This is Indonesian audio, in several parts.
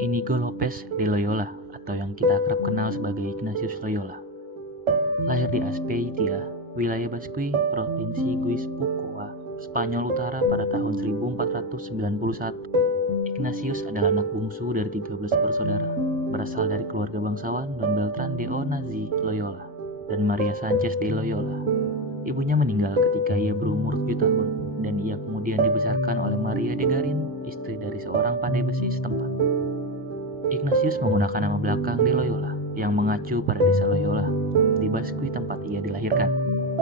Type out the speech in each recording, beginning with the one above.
Inigo Lopez de Loyola atau yang kita akrab kenal sebagai Ignatius Loyola. Lahir di Azpeitia, wilayah Basque, Provinsi Guipúzcoa, Spanyol Utara pada tahun 1491. Ignatius adalah anak bungsu dari 13 bersaudara, berasal dari keluarga bangsawan Don Beltran de Onassis Loyola dan Maria Sanchez de Loyola. Ibunya meninggal ketika ia berumur 7 tahun dan ia kemudian dibesarkan oleh Maria de Garin, istri dari seorang pandai besi setempat. Ignatius menggunakan nama belakang de Loyola yang mengacu pada desa Loyola di Basque tempat ia dilahirkan.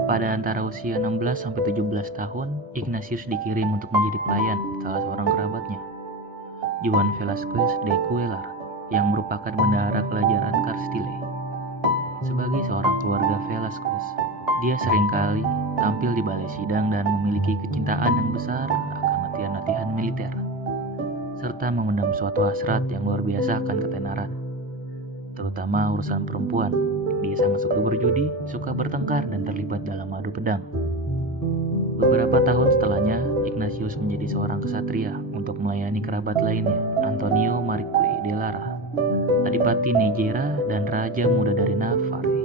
Pada antara usia 16-17 tahun, Ignatius dikirim untuk menjadi pelayan salah seorang kerabatnya, Juan Velasquez de Cuellar, yang merupakan bendahara kerajaan Castile. Sebagai seorang keluarga Velasquez, dia seringkali tampil di balai sidang dan memiliki kecintaan yang besar akan latihan-latihan militer, serta memendam suatu hasrat yang luar biasa akan ketenaran, terutama urusan perempuan. Dia sangat suka berjudi, suka bertengkar, dan terlibat dalam adu pedang. Beberapa tahun setelahnya, Ignatius menjadi seorang kesatria untuk melayani kerabat lainnya, Antonio Marique de Lara, Adipati Nejera, dan Raja Muda dari Navarre,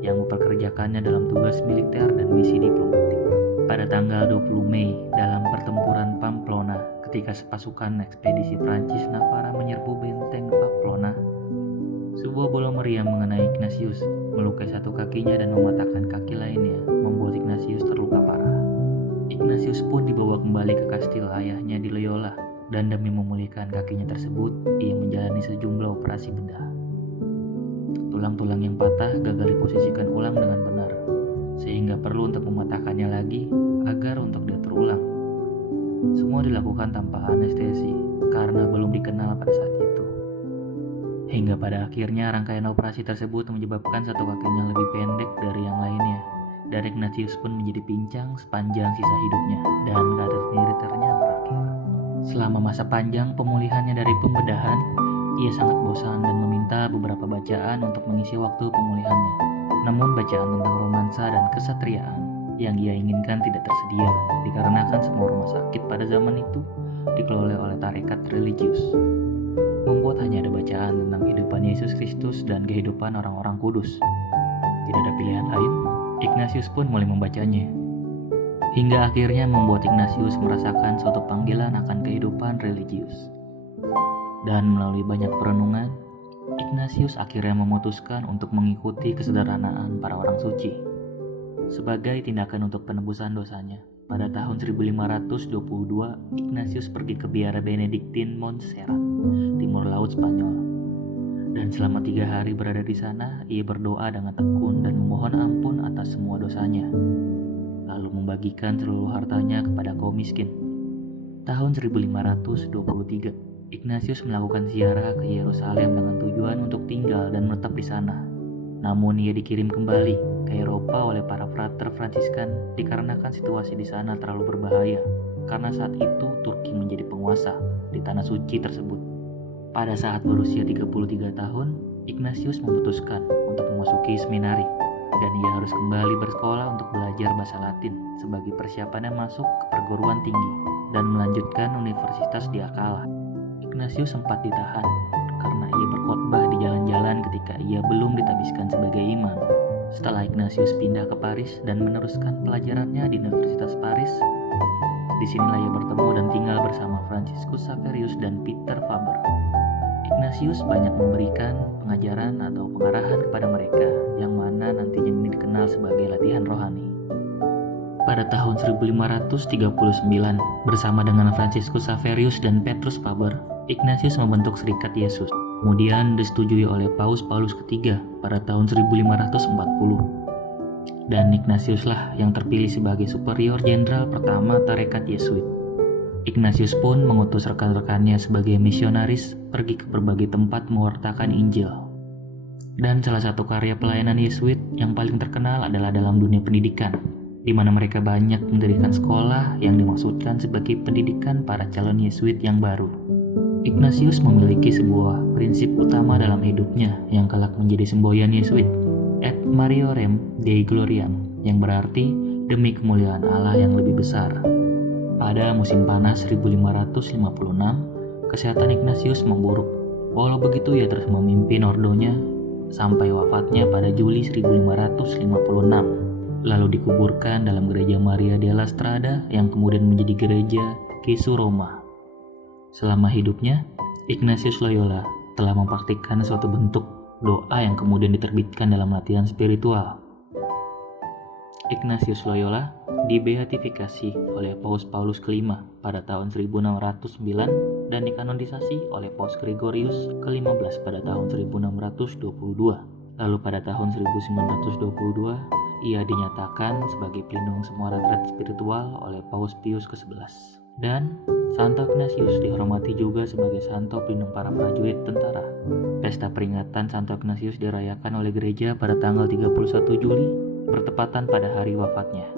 yang memperkerjakannya dalam tugas militer dan misi diplomatik. Pada tanggal 20 Mei, dalam pertempuran Pamplona, ketika pasukan ekspedisi Prancis Navarra menyerbu benteng Pamplona, sebuah bola meriam mengenai Ignatius, melukai satu kakinya dan mematahkan kaki lainnya, membuat Ignatius terluka parah. Ignatius pun dibawa kembali ke kastil ayahnya di Loyola, dan demi memulihkan kakinya tersebut, ia menjalani sejumlah operasi bedah. Tulang-tulang yang patah gagal diposisikan ulang dengan benar, sehingga perlu untuk mematahkannya lagi agar untuk dia terulang. Semua dilakukan tanpa anestesi karena belum dikenal pada saat itu. Hingga pada akhirnya rangkaian operasi tersebut menyebabkan satu kakinya lebih pendek dari yang lainnya, dan Ignatius pun menjadi pincang sepanjang sisa hidupnya, dan karir militernya berakhir. Selama masa panjang pemulihannya dari pembedahan, ia sangat bosan dan meminta beberapa bacaan untuk mengisi waktu pemulihannya. Namun bacaan tentang romansa dan kesatriaan yang ia inginkan tidak tersedia, dikarenakan semua rumah sakit pada zaman itu dikelola oleh tarekat religius. Membuat hanya ada bacaan tentang kehidupan Yesus Kristus dan kehidupan orang-orang kudus. Tidak ada pilihan lain, Ignatius pun mulai membacanya. Hingga akhirnya membuat Ignatius merasakan suatu panggilan akan kehidupan religius. Dan melalui banyak perenungan, Ignatius akhirnya memutuskan untuk mengikuti kesederhanaan para orang suci. Sebagai tindakan untuk penebusan dosanya, pada tahun 1522, Ignatius pergi ke biara Benediktin Montserrat, timur laut Spanyol. Dan selama 3 hari berada di sana, ia berdoa dengan tekun dan memohon ampun atas semua dosanya, lalu membagikan seluruh hartanya kepada kaum miskin. Tahun 1523, Ignatius melakukan ziarah ke Yerusalem dengan tujuan untuk tinggal dan menetap di sana. Namun ia dikirim kembali ke Eropa oleh para frater Fransiskan dikarenakan situasi di sana terlalu berbahaya, karena saat itu Turki menjadi penguasa di tanah suci tersebut. Pada saat berusia 33 tahun, Ignatius memutuskan untuk memasuki seminari, dan ia harus kembali bersekolah untuk belajar bahasa Latin sebagai persiapannya masuk ke perguruan tinggi dan melanjutkan universitas di Akala. Ignatius sempat ditahan karena ia berkhotbah di jalan-jalan ketika ia belum ditabiskan sebagai imam. Setelah Ignatius pindah ke Paris dan meneruskan pelajarannya di Universitas Paris, disinilah ia bertemu dan tinggal bersama Franciscus Xaverius dan Peter Faber. Ignatius banyak memberikan pengajaran atau pengarahan kepada mereka, yang mana nantinya ini dikenal sebagai latihan rohani. Pada tahun 1539, bersama dengan Franciscus Xaverius dan Petrus Faber, Ignatius membentuk Serikat Yesus. Kemudian disetujui oleh Paus Paulus ketiga pada tahun 1540. Dan Ignatiuslah yang terpilih sebagai superior jenderal pertama tarekat Yesuit. Ignatius pun mengutus rekan-rekannya sebagai misionaris pergi ke berbagai tempat mewartakan Injil. Dan salah satu karya pelayanan Yesuit yang paling terkenal adalah dalam dunia pendidikan, di mana mereka banyak mendirikan sekolah yang dimaksudkan sebagai pendidikan para calon Yesuit yang baru. Ignatius memiliki sebuah prinsip utama dalam hidupnya yang kelak menjadi semboyan Yesuit, et maiorem Dei gloriam, yang berarti demi kemuliaan Allah yang lebih besar. Pada musim panas 1556, kesehatan Ignatius memburuk Walau begitu ia terus memimpin ordonya sampai wafatnya pada Juli 1556, lalu dikuburkan dalam gereja Maria della Strada yang kemudian menjadi gereja Gesù Roma. Selama hidupnya, Ignatius Loyola telah mempraktikkan suatu bentuk doa yang kemudian diterbitkan dalam latihan spiritual. Ignatius Loyola dibeatifikasi oleh Paus Paulus kelima pada tahun 1609 dan dikanonisasi oleh Paus Gregorius ke-15 pada tahun 1622. Lalu pada tahun 1922, ia dinyatakan sebagai pelindung semua retret spiritual oleh Paus Pius ke-11. Dan Santo Ignatius dihormati juga sebagai santo pelindung para prajurit tentara. Pesta peringatan Santo Ignatius dirayakan oleh gereja pada tanggal 31 Juli bertepatan pada hari wafatnya.